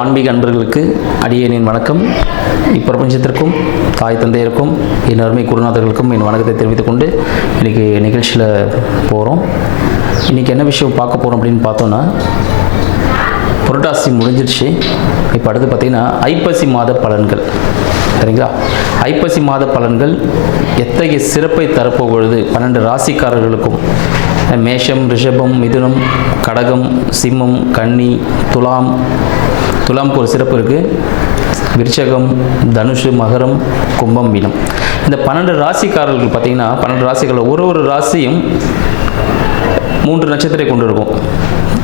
ஆன்மீக அன்பர்களுக்கு அடியேனின் வணக்கம். இப்பிரபஞ்சத்திற்கும் தாய் தந்தையருக்கும் என் அருமை குருநாதர்களுக்கும் என் வணக்கத்தை தெரிவித்துக் கொண்டு இன்றைக்கி நிகழ்ச்சியில் போகிறோம். இன்றைக்கி என்ன விஷயம் பார்க்க போகிறோம் அப்படின்னு பார்த்தோன்னா, புரட்டாசி முடிஞ்சிருச்சு. இப்போ அடுத்து பார்த்திங்கன்னா ஐப்பசி மாத பலன்கள். சரிங்களா? ஐப்பசி மாத பலன்கள் எத்தகைய சிறப்பை தரப்போகிறது 12 ராசிக்காரர்களுக்கும். மேஷம், ரிஷபம், மிதுனம், கடகம், சிம்மம், கன்னி, துலாமுக்கு ஒரு சிறப்பு இருக்குது. விருச்சகம், தனுஷு, மகரம், கும்பம், மீனம். இந்த 12 ராசிக்காரர்கள் பார்த்திங்கன்னா 12 ராசிகளில் ஒரு ராசியும் 3 நட்சத்திரத்தை கொண்டு இருக்கும்.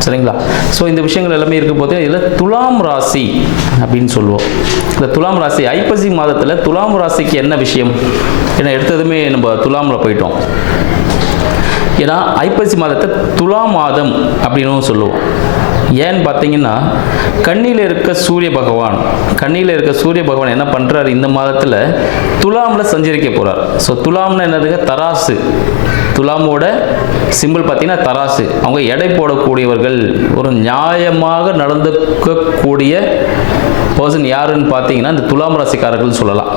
சரிங்களா? ஸோ இந்த விஷயங்கள் எல்லாமே இருக்க போது இதில் துலாம் ராசி அப்படின்னு சொல்லுவோம். இந்த துலாம் ராசி ஐப்பசி மாதத்தில் துலாம் ராசிக்கு என்ன விஷயம்? ஏன்னா எடுத்ததுமே நம்ம துலாமில் போயிட்டோம். ஏன்னா ஐப்பசி மாதத்தை துலா மாதம் அப்படின்னு சொல்லுவோம். ஏன்னு பார்த்தீங்கன்னா, கண்ணியில் இருக்க சூரிய பகவான் என்ன பண்ணுறாரு, இந்த மாதத்தில் துலாமில் சஞ்சரிக்க போகிறார். ஸோ துலாம்னு என்னதுங்க? தராசு. துலாமோட சிம்பிள் பார்த்தீங்கன்னா தராசு. அவங்க எடை போடக்கூடியவர்கள், ஒரு நியாயமாக நடந்துக்கக்கூடிய பர்சன் யாருன்னு பார்த்தீங்கன்னா இந்த துலாம் ராசிக்காரர்கள் சொல்லலாம்.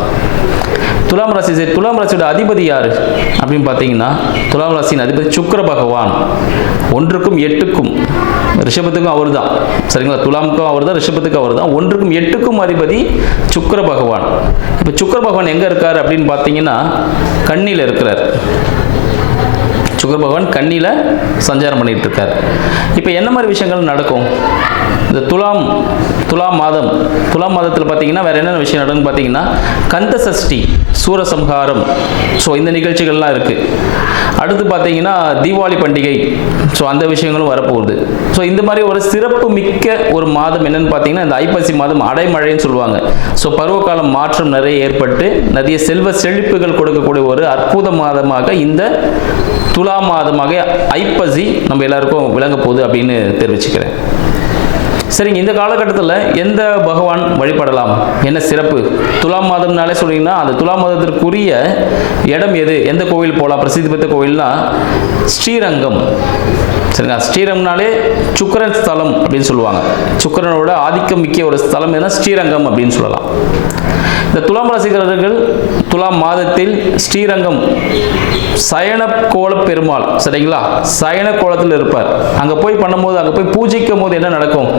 துலாம் ராசியோட அதிபதி யார் அப்படின்னு பார்த்தீங்கன்னா, துலாம் ராசியின் அதிபதி சுக்கிர பகவான். 1க்கும் 8க்கும், ரிஷபத்துக்கும் அவர் தான். சரிங்களா? துலாமுக்கும் அவர் தான், ரிஷபத்துக்கும் அவர் தான். 1க்கும் 8க்கும் அதிபதி சுக்கிர பகவான். இப்போ சுக்கிர பகவான் எங்கே இருக்கார் அப்படின்னு பார்த்தீங்கன்னா, கன்னியில் இருக்கிறார். சுக்கிர பகவான் கன்னியில் சஞ்சாரம் பண்ணிட்டு இருக்கார். இப்போ என்ன மாதிரி விஷயங்கள் நடக்கும் இந்த துலாம் மாதத்தில் பார்த்தீங்கன்னா வேறு என்னென்ன விஷயம் நடக்குன்னு பார்த்தீங்கன்னா, கந்த சஷ்டி, சூரசம்ஹாரம், ஸோ இந்த நிகழ்ச்சிகள்லாம் இருக்குது. அடுத்து பார்த்தீங்கன்னா தீபாவளி பண்டிகை, ஸோ அந்த விஷயங்களும் வரப்போகுது. ஸோ இந்த மாதிரி ஒரு சிறப்பு மிக்க ஒரு மாதம் என்னென்னு பார்த்தீங்கன்னா இந்த ஐப்பசி மாதம் அடைமழைன்னு சொல்லுவாங்க. ஸோ பருவகால மாற்றம் நிறைய ஏற்பட்டு நிறைய செல்வ செழிப்புகள் கொடுக்கக்கூடிய ஒரு அற்புத மாதமாக இந்த துலா மாதமாக ஐப்பசி நம்ம எல்லாருக்கும் விளங்க போகுது அப்படின்னு தெரிவிச்சுக்கிறேன். சரிங்க, இந்த காலகட்டத்தில் எந்த பகவான் வழிபடலாம், என்ன சிறப்பு? துலாம் மாதம்னாலே சொல்லிங்கன்னா அந்த துலாம் மாதத்திற்குரிய இடம் எது, எந்த கோவில் போகலாம்? பிரசித்தி பெற்ற கோவில்னா ஸ்ரீரங்கம். சரிங்களா? ஸ்ரீரங்கம்னாலே சுக்கிரன் ஸ்தலம் அப்படின்னு சொல்லுவாங்க. சுக்கிரனோட ஆதிக்கம் மிக்க ஒரு ஸ்தலம் எதுனா ஸ்ரீரங்கம் அப்படின்னு சொல்லலாம். இந்த துலாம் ராசிக்காரர்கள் துலாம் மாதத்தில் ஸ்ரீரங்கம் சயன கோல பெருமாள், சரிங்களா, சயன கோலத்தில் இருப்பார். அங்கே போய் பண்ணும்போது, அங்கே போய் பூஜிக்கும் போது என்ன நடக்கும்?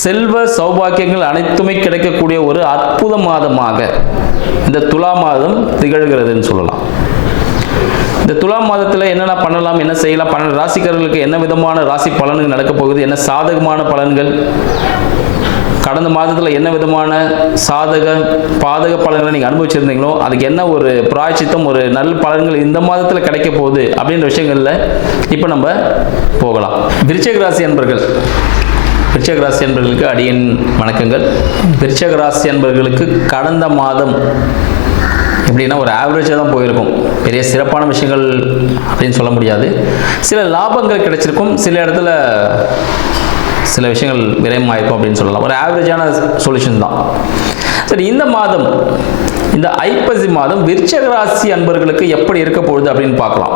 செல்வ சௌபாக்கியங்கள் அனைத்துமே கிடைக்கக்கூடிய ஒரு அற்புத மாதமாக இந்த துலா மாதம் திகழ்கிறதுன்னு சொல்லலாம். இந்த துலாம் மாதத்தில் என்னென்ன பண்ணலாம், என்ன செய்யலாம், 12 ராசிக்காரர்களுக்கு என்ன விதமான ராசி பலன்கள் நடக்க போகுது, என்ன சாதகமான பலன்கள், கடந்த மாதத்தில் என்ன விதமான பாதக பலன்களை நீங்கள் அனுபவிச்சிருந்தீங்களோ அதுக்கு என்ன ஒரு பிராயச்சித்தம், ஒரு நல்ல பலன்கள் இந்த மாதத்தில் கிடைக்க போகுது அப்படின்ற விஷயங்களில் இப்போ நம்ம போகலாம். விருச்சிக ராசி அன்பர்களுக்கு அடியேன் வணக்கங்கள். விருச்சிக ராசி அன்பர்களுக்கு கடந்த மாதம் எப்படின்னா ஒரு ஆவரேஜாக தான் போயிருக்கும். பெரிய சிறப்பான விஷயங்கள் அப்படின்னு சொல்ல முடியாது. சில லாபங்கள் கிடைச்சிருக்கும், சில இடத்துல சில விஷயங்கள் விரயமாயிருக்கும் அப்படின்னு சொல்லலாம். ஒரு ஆவரேஜான சொல்யூஷன் தான். சரி, இந்த மாதம், இந்த ஐப்பசி மாதம் விருச்சிக ராசி அன்பர்களுக்கு எப்படி இருக்க போகுது அப்படின்னு பார்க்கலாம்.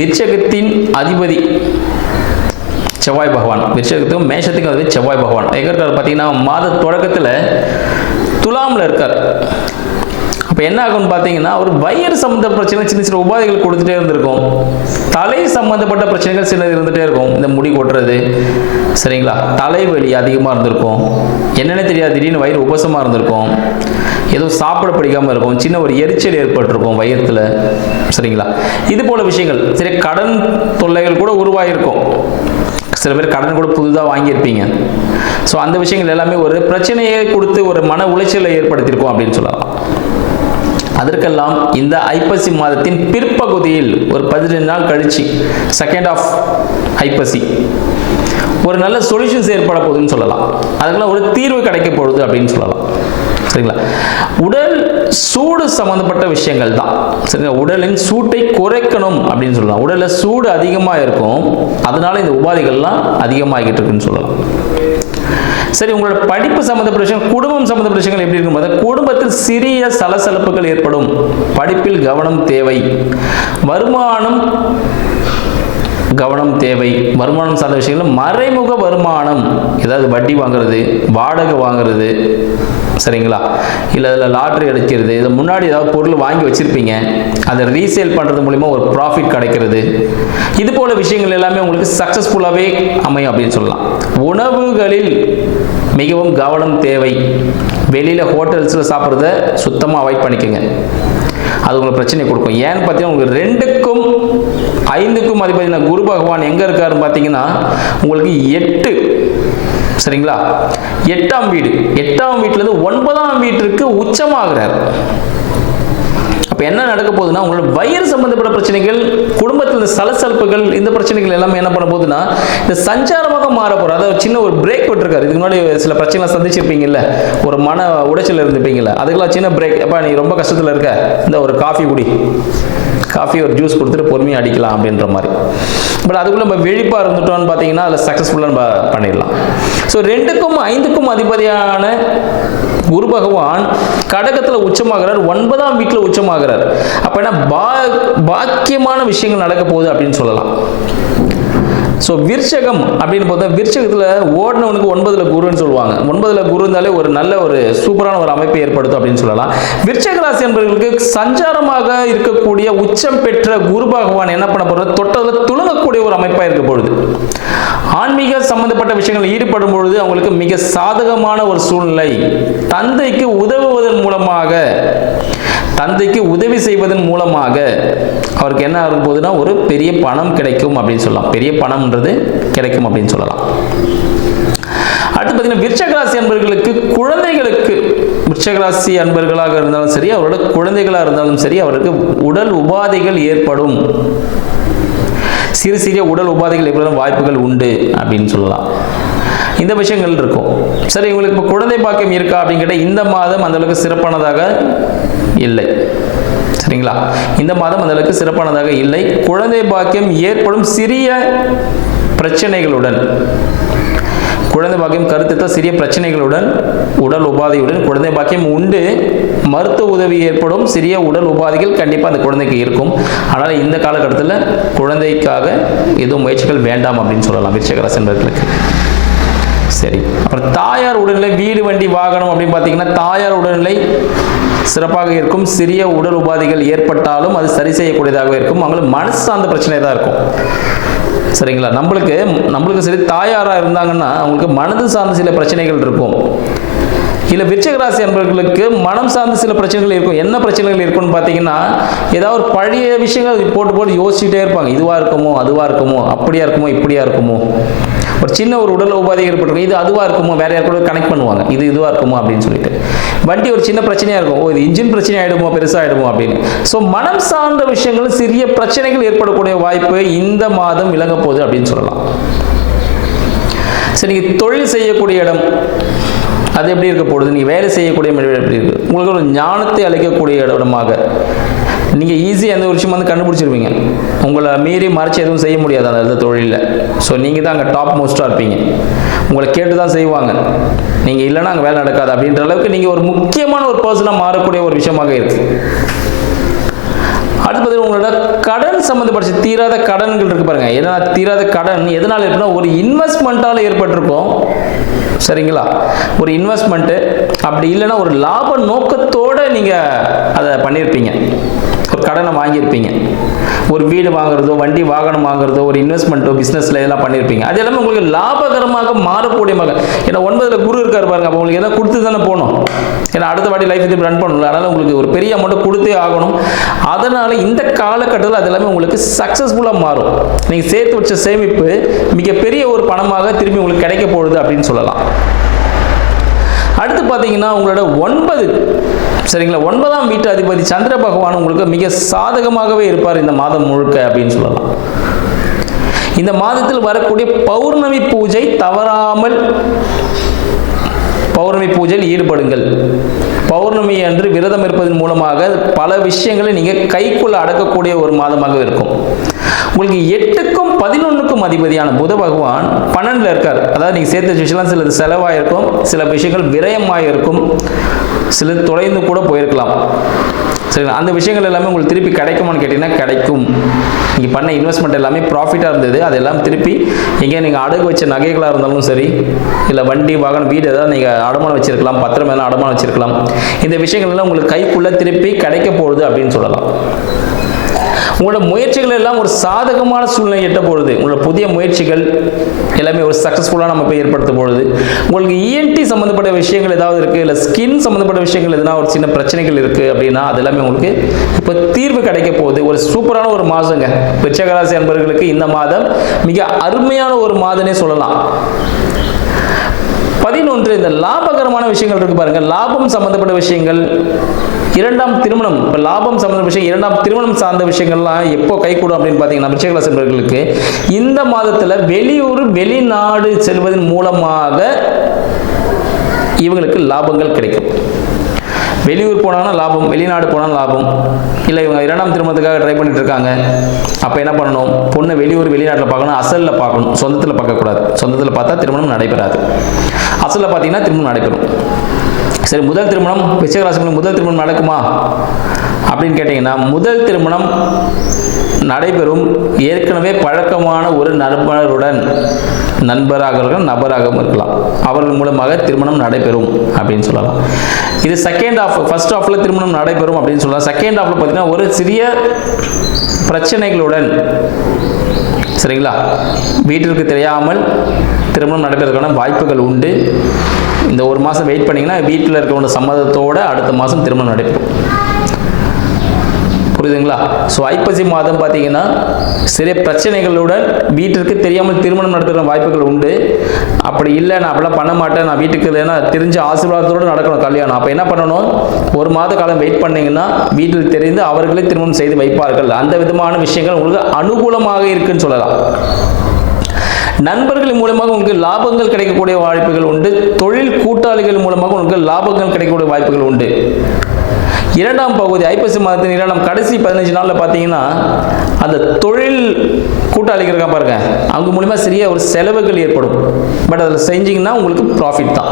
விருச்சிகத்தின் அதிபதி செவ்வாய் பகவான். விருச்சிகத்துக்கும் மேஷத்துக்கும் அதிபதி செவ்வாய் பகவான் எங்க இருக்கார் பார்த்தீங்கன்னா, மாத தொடக்கத்தில் துலாமில் இருக்கார். அப்போ என்ன ஆகும்னு பார்த்தீங்கன்னா, ஒரு வயிறு சம்மந்த பிரச்சனை, சின்ன உபாதைகள் கொடுத்துட்டே இருந்திருக்கும். தலை சம்மந்தப்பட்ட பிரச்சனைகள் சில இருந்துகிட்டே இருக்கும். இந்த முடி கொட்டுறது, சரிங்களா, தலைவலி அதிகமாக இருந்திருக்கும். என்னென்ன தெரியாது, திடீர்னு வயிறு உபசமாக இருந்திருக்கும். ஏதோ சாப்பிட பிடிக்காமல் இருக்கும். சின்ன ஒரு எரிச்சல் ஏற்பட்டிருக்கும் வயிற்றுல. சரிங்களா? இது போல விஷயங்கள். சரி, கடன் தொல்லைகள் கூட உருவாகிருக்கும். சில பேர் கடன் கூட புதுதாக வாங்கியிருப்பீங்க. ஸோ அந்த விஷயங்கள் எல்லாமே ஒரு பிரச்சனையை கொடுத்து ஒரு மன உளைச்சலை ஏற்படுத்தியிருக்கோம் அப்படின்னு சொல்லலாம். அதற்கெல்லாம் இந்த ஐப்பசி மாதத்தின் பிற்பகுதியில் ஒரு 15 நாள் கழிச்சு, செகண்ட் ஆஃப் ஐப்பசி, ஒரு நல்ல சொல்யூஷன்ஸ் ஏற்பட போகுதுன்னு சொல்லலாம். அதுக்கெல்லாம் ஒரு தீர்வு கிடைக்க போகுது அப்படின்னு சொல்லலாம். சரிங்களா? உடல் சூடு சம்பந்தப்பட்ட விஷயங்கள் தான். சரிங்களா? உடலின் சூட்டை குறைக்கணும் அப்படின்னு சொல்லலாம். உடலில் சூடு அதிகமாக இருக்கும், அதனால இந்த உபாதைகள்லாம் அதிகமாகிட்டு இருக்குன்னு சொல்லலாம். சரி, உங்களோட படிப்பு சம்பந்தப்பட்ட விஷயம், குடும்பம் சம்பந்தப்பட்ட விஷயங்கள் எப்படி இருக்கும்? குடும்பத்தில் சிறிய சலசலப்புகள் ஏற்படும். படிப்பில் கவனம் தேவை. வருமானம் கவனம் தேவை. வருமானம் சார்ந்த விஷயங்கள் மறைமுக வருமானம், ஏதாவது வட்டி வாங்குறது, வாடகை வாங்குறது, சரிங்களா, இல்லை அதில் லாட்ரி அடிக்கிறது, இதை முன்னாடி ஏதாவது பொருள் வாங்கி வச்சுருப்பீங்க, அதை ரீசேல் பண்ணுறது மூலிமா ஒரு ப்ராஃபிட் கிடைக்கிறது, இது போல விஷயங்கள் எல்லாமே உங்களுக்கு சக்ஸஸ்ஃபுல்லாகவே அமையும் அப்படின்னு சொல்லலாம். உணவுகளில் மிகவும் கவனம் தேவை. வெளியில் ஹோட்டல்ஸில் சாப்பிட்றத சுத்தமாக அவாய்ட் பண்ணிக்கோங்க, அது உங்களுக்கு பிரச்சனை கொடுக்கும். ஏன்னு பார்த்தீங்கன்னா உங்களுக்கு 2க்கும் 5க்கும் அதிபதியான குரு பகவான் எங்கே இருக்காருன்னு பார்த்தீங்கன்னா உங்களுக்கு 8, சரிங்களா, 8ஆம் வீடு, 8ஆம் வீட்டிலேருந்து 9ஆம் வீட்டிற்கு உச்சமாகிறார். அப்போ என்ன நடக்க போகுதுன்னா உங்களோட வயிறு சம்பந்தப்பட்ட பிரச்சனைகள், குடும்பத்தில் இந்த சலசலப்புகள், இந்த பிரச்சனைகள் எல்லாமே என்ன பண்ண போகுதுன்னா இந்த சஞ்சாரமாக மாற போகிற, அதாவது சின்ன ஒரு பிரேக் விட்டுருக்காரு. இதுக்கு முன்னாடி சில பிரச்சனைகளை சந்திச்சிருப்பீங்கல்ல, ஒரு மன உடைச்சல் இருந்துப்பீங்கல்ல, அதுக்கெல்லாம் சின்ன பிரேக். அப்போ நீ ரொம்ப கஷ்டத்தில் இருக்க, இந்த ஒரு காஃபி குடி, காஃபி ஒரு ஜூஸ் கொடுத்துட்டு பொறுமையாக அடிக்கலாம் அப்படின்ற மாதிரி. பட் அதுக்குள்ளே நம்ம விழிப்பாக இருந்துட்டோம்னு பார்த்தீங்கன்னா அதில் சக்ஸஸ்ஃபுல்லாக நம்ம பண்ணிடலாம். ஸோ 2க்கும் 5க்கும் அதிபதியான குரு பகவான் கடகத்தில் உச்சமாகிறார், 9ஆம் வீட்டில் உச்சமாகிறார். அப்போ என்ன பாக்கியமான விஷயங்கள் நடக்க போகுது அப்படின்னு சொல்லலாம். ஸோ விருச்சகம் அப்படின்னு பார்த்தா விருச்சகத்தில் ஓடினவனுக்கு 9ல் குருன்னு சொல்லுவாங்க. 9ல் குரு இருந்தாலே ஒரு நல்ல ஒரு சூப்பரான ஒரு அமைப்பை ஏற்படுத்தும் அப்படின்னு சொல்லலாம். விருச்சக ராசி என்பவர்களுக்கு சஞ்சாரமாக இருக்கக்கூடிய உச்சம் பெற்ற குரு பகவான் என்ன பண்ண போகிறது, தொட்டதில் துளங்கக்கூடிய ஒரு அமைப்பாக இருக்க பொழுது, ஆன்மீக சம்பந்தப்பட்ட விஷயங்கள் ஈடுபடும் பொழுது அவங்களுக்கு மிக சாதகமான ஒரு சூழ்நிலை. தந்தைக்கு உதவுவதன் மூலமாக, தந்தைக்கு உதவி செய்வதன் மூலமாக அவருக்கு என்ன ஆகும் போதுன்னா ஒரு பெரிய பணம் கிடைக்கும் அப்படின்னு சொல்லலாம். பெரிய பணம்ன்றது கிடைக்கும் அப்படின்னு சொல்லலாம். அடுத்து பார்த்தீங்கன்னா விருச்சக ராசி அன்பர்களுக்கு குழந்தைகளுக்கு, விருச்சக ராசி அன்பர்களாக இருந்தாலும் சரி, அவரோட குழந்தைகளாக இருந்தாலும் சரி, அவருக்கு உடல் உபாதைகள் ஏற்படும். சிறு சிறிய உடல் உபாதைகள் ஏற்படும் வாய்ப்புகள் உண்டு அப்படின்னு சொல்லலாம். இந்த விஷயங்கள் இருக்கும். சரி, உங்களுக்கு இப்போ குழந்தை பாக்கியம் இருக்கா அப்படின்னு கேட்டால் இந்த மாதம் அந்த அளவுக்கு சிறப்பானதாக இல்லை. சரிங்களா, இந்த மாதம் அந்த அளவுக்கு சிறப்பானதாக இல்லை. குழந்தை பாக்கியம் ஏற்படும் சிறிய பிரச்சனைகளுடன், குழந்தை பாக்கியம் கருத்து சிறிய பிரச்சனைகளுடன், உடல் உபாதையுடன் குழந்தை பாக்கியம் உண்டு. மருத்துவ உதவி ஏற்படும் சிறிய உடல் உபாதைகள் கண்டிப்பாக அந்த குழந்தைக்கு இருக்கும். ஆனால் இந்த காலகட்டத்தில் குழந்தைக்காக எதுவும் முயற்சிகள் வேண்டாம் அப்படின்னு சொல்லலாம் விருச்சிக ராசி என்பவர்களுக்கு. சரி, அப்புறம் தாயார் உடல்நிலை, வீடு வண்டி வாகனம் அப்படின்னு பார்த்தீங்கன்னா தாயார் உடல்நிலை சிறப்பாக இருக்கும். சிறிய உடல் உபாதைகள் ஏற்பட்டாலும் அது சரி செய்யக்கூடியதாக இருக்கும். அவங்களுக்கு மனசு சார்ந்த பிரச்சனை தான் இருக்கும். சரிங்களா, நம்மளுக்கு சரி, தாயாராக இருந்தாங்கன்னா அவங்களுக்கு மனது சார்ந்த சில பிரச்சனைகள் இருக்கும். இல்லை விருச்சிக ராசி அன்பர்களுக்கு மனம் சார்ந்த சில பிரச்சனைகள் இருக்கும். என்ன பிரச்சனைகள் இருக்குன்னு பார்த்தீங்கன்னா ஏதாவது ஒரு பழைய விஷயங்கள் போட்டு யோசிச்சுட்டே இருப்பாங்க. இதுவாக இருக்குமோ, அதுவாக இருக்குமோ, அப்படியா இருக்குமோ, இப்படியா இருக்குமோ. ஒரு சின்ன ஒரு உடல் உபாதை ஏற்பட்டிருக்கும், இது அதுவாக இருக்குமோ, வேற யார் கூட கனெக்ட் பண்ணுவாங்க, இது இதுவாக இருக்குமோ அப்படின்னு சொல்லிட்டு. வண்டி ஒரு சின்ன பிரச்சனையாக இருக்கும், இது இன்ஜின் பிரச்சனை ஆகிடுமோ, பெருசாகிடுமோ அப்படின்னு. ஸோ மனம் சார்ந்த விஷயங்கள் சிறிய பிரச்சனைகள் ஏற்படக்கூடிய வாய்ப்பு இந்த மாதம் விளங்க போகுது அப்படின்னு சொல்லலாம். சரி, நீங்கள் தொழில் செய்யக்கூடிய இடம் அது எப்படி இருக்க போகுது, நீங்கள் வேலை செய்யக்கூடிய இடம் எப்படி இருக்குது, உங்களுக்கு ஒரு ஞானத்தை அளிக்கக்கூடிய இடமாக நீங்கள் ஈஸியாக எந்த ஒரு விஷயம் வந்து கண்டுபிடிச்சிருவீங்க. உங்களை மீறி மறைச்சி எதுவும் செய்ய முடியாது அந்த தொழிலில். ஸோ நீங்கள் தான் அங்கே டாப் மோஸ்ட்டாக இருப்பீங்க. உங்களை கேட்டு தான் செய்வாங்க, நீங்கள் இல்லைன்னா அங்கே வேலை நடக்காது அப்படின்ற அளவுக்கு நீங்கள் ஒரு முக்கியமான ஒரு பர்சனாக மாறக்கூடிய ஒரு விஷயமாக இருக்குது. அடுத்து பார்த்தீங்கன்னா உங்களோட கடன் சம்மந்தப்பட்ட தீராத கடன்கள் இருக்கு பாருங்க. ஏன்னா தீராத கடன் எதனால் இருக்குன்னா ஒரு இன்வெஸ்ட்மெண்ட்டால் ஏற்பட்டிருக்கும். சரிங்களா, ஒரு இன்வெஸ்ட்மெண்ட்டு, அப்படி இல்லைன்னா ஒரு லாப நோக்கத்தோடு நீங்கள் அதை பண்ணியிருப்பீங்க. ஒரு கடனை வாங்கியிருப்பீங்க, ஒரு வீடு வாங்குறதோ, வண்டி வாகனம் வாங்குறதோ, ஒரு இன்வெஸ்ட்மெண்ட்டோ, பிஸ்னஸில் இதெல்லாம் பண்ணியிருப்பீங்க. அது எல்லாமே உங்களுக்கு லாபகரமாக மாறக்கூடிய மகன். ஏன்னா 9ல் குரு இருக்கார் பாருங்க. அப்போ உங்களுக்கு எதாவது கொடுத்து தானே போகணும். ஏன்னா அடுத்த வாட்டி லைஃப் இது ரன் பண்ணணும். அதனால் உங்களுக்கு ஒரு பெரிய அமௌண்ட்டை கொடுத்தே ஆகணும். அதனால் இந்த காலகட்டத்தில் அது எல்லாமே உங்களுக்கு சக்ஸஸ்ஃபுல்லாக மாறும். நீங்கள் சேர்த்து வச்ச சேமிப்பு மிகப்பெரிய ஒரு பணமாக திரும்பி உங்களுக்கு கிடைக்க போகுது அப்படின்னு சொல்லலாம். அடுத்து பார்த்தீங்கன்னா உங்களோட 9, சரிங்களா, 9ஆம் வீட்டு அதிபதி சந்திர பகவான் உங்களுக்கு மிக சாதகமாகவே இருப்பார் இந்த மாதம் முழுக்க அப்படின்னு சொல்லலாம். இந்த மாதத்தில் வரக்கூடிய பௌர்ணமி பூஜை தவறாமல் பௌர்ணமி பூஜையில் ஈடுபடுங்கள். பௌர்ணமி அன்று விரதம் இருப்பதன் மூலமாக பல விஷயங்களை நீங்கள் கைக்குள்ள அடக்கக்கூடிய ஒரு மாதமாக இருக்கும். உங்களுக்கு 8க்கும் 11க்கும் அதிபதியான புத பகவான் 12ல் இருக்கார். அதாவது நீங்கள் சேர்த்த விஷயம்லாம் சிலது செலவாயிருக்கும், சில விஷயங்கள் விரயமாயிருக்கும், சிலது தொலைந்து கூட போயிருக்கலாம். சரிங்களா? அந்த விஷயங்கள் எல்லாமே உங்களுக்கு திருப்பி கிடைக்குமான்னு கேட்டிங்கன்னா கிடைக்கும். நீங்கள் பண்ண இன்வெஸ்ட்மெண்ட் எல்லாமே ப்ராஃபிட்டாக இருந்தது, அதெல்லாம் திருப்பி எங்கேயா நீங்கள் அடகு வச்ச நகைகளாக இருந்தாலும் சரி, இல்லை வண்டி வாகனம் வீடு ஏதாவது நீங்கள் அடமானம் வச்சிருக்கலாம், பத்திரம் மேலே அடமானம் வச்சிருக்கலாம். இந்த விஷயங்கள் எல்லாம் உங்களுக்கு கைக்குள்ளே திருப்பி கிடைக்க போகுது அப்படின்னு சொல்லலாம். உங்களோட முயற்சிகள் எல்லாம் ஒரு சாதகமான சூழ்நிலை எட்ட பொழுது, உங்களோட புதிய முயற்சிகள் எல்லாமே ஒரு சக்ஸஸ்ஃபுல்லாக நம்ம போய் ஏற்படுத்த பொழுது, உங்களுக்கு இஎன்டி சம்மந்தப்பட்ட விஷயங்கள் ஏதாவது இருக்குது, இல்லை ஸ்கின் சம்மந்தப்பட்ட விஷயங்கள் எதுனா ஒரு சின்ன பிரச்சனைகள் இருக்குது அப்படின்னா அது எல்லாமே உங்களுக்கு இப்போ தீர்வு கிடைக்க போகுது. ஒரு சூப்பரான ஒரு மாதங்க விருச்சிக ராசி அன்பர்களுக்கு. இந்த மாதம் மிக அருமையான ஒரு மாதமே சொல்லலாம். 11 இந்த லாபகரமான விஷயங்கள் இருக்கு பாருங்க. லாபம் சம்பந்தப்பட்ட விஷயங்கள், இரண்டாம் திருமணம், இப்போ லாபம் சம்பந்த விஷயம், இரண்டாம் திருமணம் சார்ந்த விஷயங்கள்லாம் எப்போ கைகூடும் அப்படின்னு பார்த்தீங்கன்னா விருச்சிக ராசி அன்பர்களுக்கு இந்த மாதத்தில் வெளியூர் வெளிநாடு செல்வதன் மூலமாக இவங்களுக்கு லாபங்கள் கிடைக்கும். வெளியூர் போனாலும் லாபம், வெளிநாடு போனாலும் லாபம். இல்லை இவங்க இரண்டாம் திருமணத்துக்காக ட்ரை பண்ணிட்டு இருக்காங்க, அப்போ என்ன பண்ணணும்? பொண்ணு வெளியூர் வெளிநாட்டில் பார்க்கணும், அசலில் பார்க்கணும், சொந்தத்தில் பார்க்கக்கூடாது. சொந்தத்தில் பார்த்தா திருமணம் நடைபெறாது, அசலில் பார்த்தீங்கன்னா திருமணம் நடைபெறும். சரி, முதல் திருமணம் விருச்சிக ராசிக்கு முதல் திருமணம் நடக்குமா அப்படின்னு கேட்டிங்கன்னா முதல் திருமணம் நடைபெறும். ஏற்கனவே பழக்கமான ஒரு நண்பராக இருக்கலாம், நபராகவும் இருக்கலாம், அவர்கள் மூலமாக திருமணம் நடைபெறும் அப்படின்னு சொல்லலாம். இது செகண்ட் ஹாஃப். ஃபர்ஸ்ட் ஹாஃபில் திருமணம் நடைபெறும் அப்படின்னு சொல்லலாம். செகண்ட் ஹாஃபில் பார்த்தீங்கன்னா ஒரு சிறிய பிரச்சனைகளுடன், சரிங்களா, வீட்டிற்கு தெரியாமல் திருமணம் நடைபெறதுக்கான வாய்ப்புகள் உண்டு. இந்த ஒரு மாதம் வெயிட் பண்ணிங்கன்னா வீட்டில் இருக்கிறவங்க சம்மதத்தோடு அடுத்த மாதம் திருமணம் நடைபெறும். புரியுதுங்களா? ஸோ ஐப்பசி மாதம் பார்த்தீங்கன்னா சிறிய பிரச்சனைகளுடன் வீட்டிற்கு தெரியாமல் திருமணம் நடத்துகிற வாய்ப்புகள் உண்டு. அப்படி இல்லை, நான் அப்படிலாம் பண்ண மாட்டேன், நான் வீட்டுக்கு ஏன்னா தெரிஞ்ச ஆசீர்வாதத்தோடு நடக்கணும் கல்யாணம், அப்போ என்ன பண்ணணும்? ஒரு மாத காலம் வெயிட் பண்ணிங்கன்னா வீட்டில் தெரிந்து அவர்களே திருமணம் செய்து வைப்பார்கள். அந்த விதமான விஷயங்கள் உங்களுக்கு அனுகூலமாக இருக்குன்னு சொல்லலாம். நண்பர்கள் மூலமாக உங்களுக்கு லாபங்கள் கிடைக்கக்கூடிய வாய்ப்புகள் உண்டு. தொழில் கூட்டாளிகள் மூலமாக உங்களுக்கு லாபங்கள் கிடைக்கக்கூடிய வாய்ப்புகள் உண்டு. இரண்டாம் பகுதி ஐப்பசி மாதத்தின் இரண்டாம் கடைசி 15 நாளில் பார்த்தீங்கன்னா அந்த தொழில் கூட்டாளிகள் இருக்கா பாருங்க, அவங்க மூலிமா சிறிய ஒரு செலவுகள் ஏற்படும். பட் அதில் செஞ்சிங்கன்னா உங்களுக்கு ப்ராஃபிட் தான்.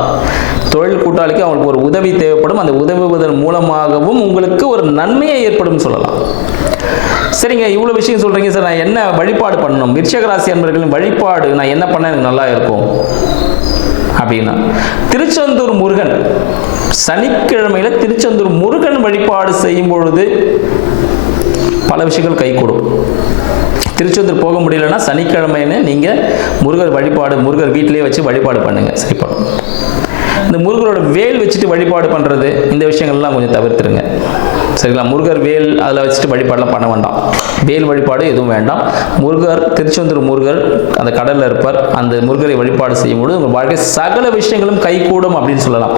தொழில் கூட்டாளிக்கு அவங்களுக்கு ஒரு உதவி தேவைப்படும், அந்த உதவுவதன் மூலமாகவும் உங்களுக்கு ஒரு நன்மையை ஏற்படும் சொல்லலாம். சரிங்க, இவ்வளோ விஷயம் சொல்கிறீங்க சார், நான் என்ன வழிபாடு பண்ணணும்? விருச்சிக ராசி அன்பர்களின் வழிபாடு நான் என்ன பண்ண எனக்கு நல்லா இருக்கும் அப்படின்னா திருச்செந்தூர் முருகன், சனிக்கிழமையில திருச்செந்தூர் முருகன் வழிபாடு செய்யும் பொழுது பல விஷயங்கள் கைகூடும். திருச்செந்தூர் போக முடியலன்னா சனிக்கிழமைன்னு நீங்கள் முருகர் வழிபாடு, முருகர் வீட்டிலேயே வச்சு வழிபாடு பண்ணுங்க, சரிப்படும். இந்த முருகரோட வேல் வச்சுட்டு வழிபாடு பண்ணுறது, இந்த விஷயங்கள்லாம் கொஞ்சம் தவிர்த்துருங்க, சரிங்களா? முருகர் வேல் அதில் வச்சுட்டு வழிபாடெல்லாம் பண்ண வேண்டாம். வேல் வழிபாடு எதுவும் வேண்டாம். முருகர், திருச்செந்தூர் முருகர் அந்த கடலில் இருப்பார், அந்த முருகரை வழிபாடு செய்யும்போது உங்கள் வாழ்க்கை சகல விஷயங்களும் கைகூடும் அப்படின்னு சொல்லலாம்.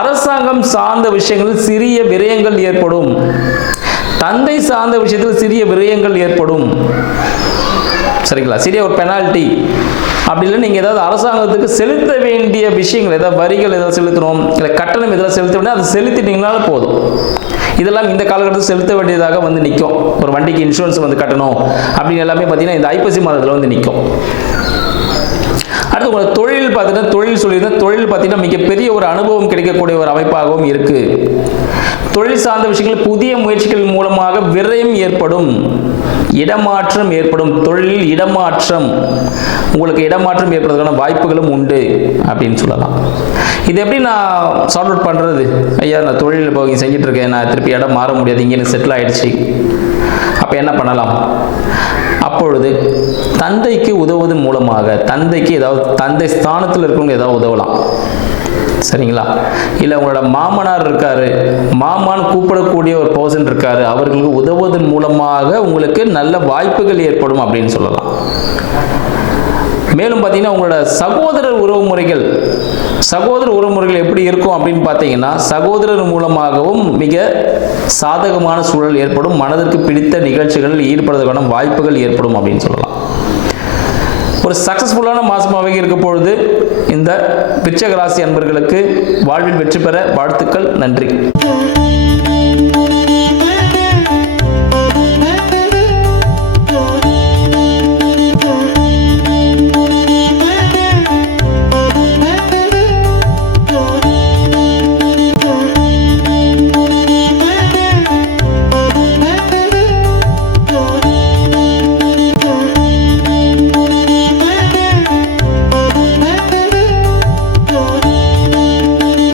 அரசாங்கம் சார்ந்த விஷயங்களில் சிறிய விரயங்கள் ஏற்படும். தந்தை சார்ந்த விஷயத்தில் சிறிய விரயங்கள் ஏற்படும், சரிங்களா? சிறிய ஒரு பெனால்ட்டி அப்படி இல்லை, நீங்கள் ஏதாவது அரசாங்கத்துக்கு செலுத்த வேண்டிய விஷயங்கள், ஏதாவது வரிகள் ஏதாவது செலுத்தணும், இல்லை கட்டணம் எதாவது செலுத்த வேண்டிய அதை செலுத்திட்டீங்கனாலும் போதும். இதெல்லாம் இந்த காலகட்டத்தில் செலுத்த வேண்டியதாக வந்து நிற்கும். ஒரு வண்டிக்கு இன்சூரன்ஸ் வந்து கட்டணும் அப்படின்னு எல்லாமே பார்த்தீங்கன்னா இந்த ஐப்பசி மாதத்தில் வந்து நிற்கும். அடுத்து உங்களோட தொழில் பார்த்தீங்கன்னா, தொழில் சொல்லியிருந்தேன், தொழில் பார்த்தீங்கன்னா மிகப்பெரிய ஒரு அனுபவம் கிடைக்கக்கூடிய ஒரு அமைப்பாகவும் இருக்குது. தொழில் சார்ந்த விஷயங்கள் புதிய முயற்சிகள் மூலமாக விரயம் ஏற்படும், இடமாற்றம் ஏற்படும். தொழிலில் இடமாற்றம், உங்களுக்கு இடமாற்றம் ஏற்படுறதுக்கான வாய்ப்புகளும் உண்டு அப்படின்னு சொல்லலாம். இது எப்படி நான் சார்ட் அவுட் பண்ணுறது? ஐயா, நான் தொழில் இப்போ இங்கே செஞ்சுட்டு இருக்கேன், நான் திருப்பி இடம் மாற முடியாது, இங்கே எனக்கு செட்டில் ஆகிடுச்சு, அப்போ என்ன பண்ணலாம்? அப்பொழுது தந்தைக்கு உதவுவதன் மூலமாக, தந்தைக்கு ஏதாவது தந்தை ஸ்தானத்தில் இருக்கிறவங்க ஏதாவது உதவலாம், சரிங்களா? இல்லை உங்களோட மாமனார் இருக்காரு, மாமான்னு கூப்பிடக்கூடிய ஒரு பர்சன் இருக்காரு, அவர்களுக்கு உதவுவதன் மூலமாக உங்களுக்கு நல்ல வாய்ப்புகள் ஏற்படும் அப்படின்னு சொல்லலாம். மேலும் பார்த்தீங்கன்னா உங்களோட சகோதரர் உறவுமுறைகள், சகோதர உறவுமுறைகள் எப்படி இருக்கும் அப்படின்னு பார்த்தீங்கன்னா சகோதரர் மூலமாகவும் மிக சாதகமான சூழல் ஏற்படும். மனதிற்கு பிடித்த நிகழ்ச்சிகளில் ஈடுபடுவதற்கான வாய்ப்புகள் ஏற்படும் அப்படின்னு சொல்லலாம். ஒரு சக்சஸ்ஃபுல்லான மாதமாகவே இருக்க பொழுது இந்த விருச்சிக ராசி அன்பர்களுக்கு வாழ்வில் வெற்றி பெற வாழ்த்துக்கள். நன்றி.